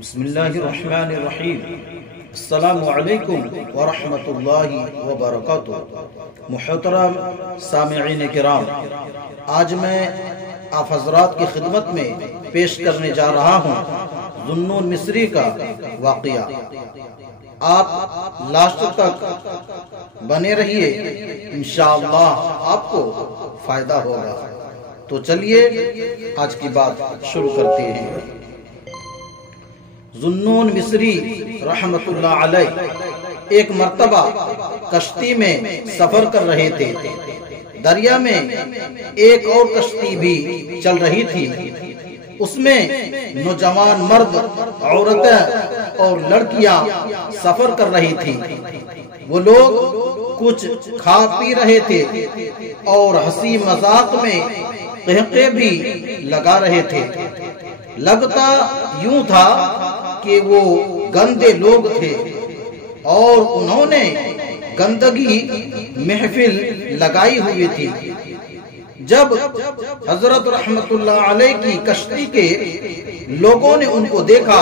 بسم اللہ الرحمن الرحیم۔ السلام علیکم ورحمۃ اللہ وبرکاتہ۔ محترم سامعین کرام، آج میں آپ حضرات کی خدمت میں پیش کرنے جا رہا ہوں ذوالنون مصری کا واقعہ۔ آپ لاسٹ تک بنے رہیے، انشاءاللہ آپ کو فائدہ ہوگا۔ تو چلیے آج کی بات شروع کرتے ہیں۔ ذوالنون مصری رحمت اللہ علیہ ایک مرتبہ کشتی میں سفر کر رہے تھے۔ دریا میں ایک اور کشتی بھی چل رہی تھی۔ اس میں نوجوان مرد، عورتیں اور لڑکیاں سفر کر رہی تھی۔ وہ لوگ کچھ کھا پی رہے تھے اور ہنسی مذاق میں قہقہے بھی لگا رہے تھے۔ لگتا یوں تھا کہ وہ گندے لوگ تھے اور انہوں نے گندگی محفل لگائی ہوئی تھی۔ جب حضرت رحمت اللہ علیہ کی کشتی کے لوگوں نے ان کو دیکھا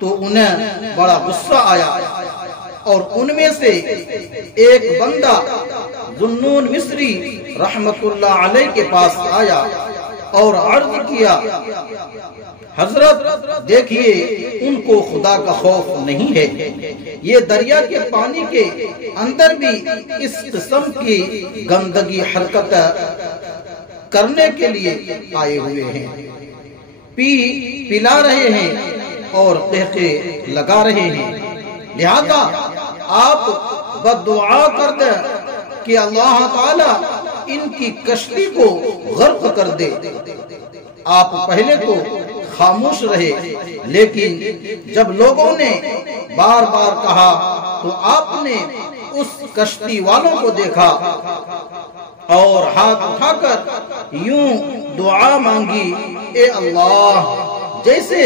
تو انہیں بڑا غصہ آیا اور ان میں سے ایک بندہ ذوالنون مصری رحمت اللہ علیہ کے پاس آیا اور عرض کیا، حضرت دیکھیے، ان کو خدا کا خوف نہیں ہے۔ یہ دریا کے پانی کے اندر بھی اس قسم کی گندگی حرکت کرنے کے لیے آئے ہوئے ہیں، پلا رہے ہیں اور قہقہے لگا رہے ہیں۔ لہذا آپ بددعا کر دیں کہ اللہ تعالی ان کی کشتی کو غرق کر دے۔ آپ پہلے تو خاموش رہے، لیکن جب لوگوں نے بار بار کہا تو آپ نے اس کشتی والوں کو دیکھا اور ہاتھ اٹھا کر یوں دعا مانگی، اے اللہ، جیسے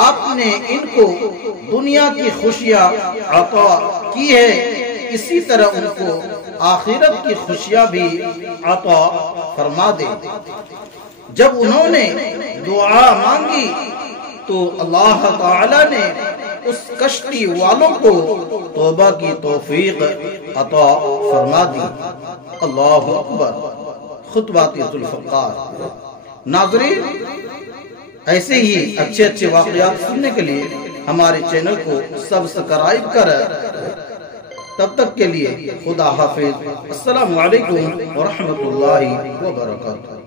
آپ نے ان کو دنیا کی خوشیاں عطا کی ہے، اسی طرح ان کو آخرت کی خوشیاں بھی عطا فرما دے۔ جب انہوں نے دعا مانگی تو اللہ تعالی نے اس کشتی والوں کو توبہ کی توفیق عطا فرما دی۔ اللہ اکبر۔ خطبات ذوالفقار۔ ناظرین، ایسے ہی اچھے اچھے واقعات سننے کے لیے ہمارے چینل کو سبسکرائب کریں۔ تب تک کے لیے خدا حافظ۔ السلام علیکم ورحمۃ اللہ وبرکاتہ۔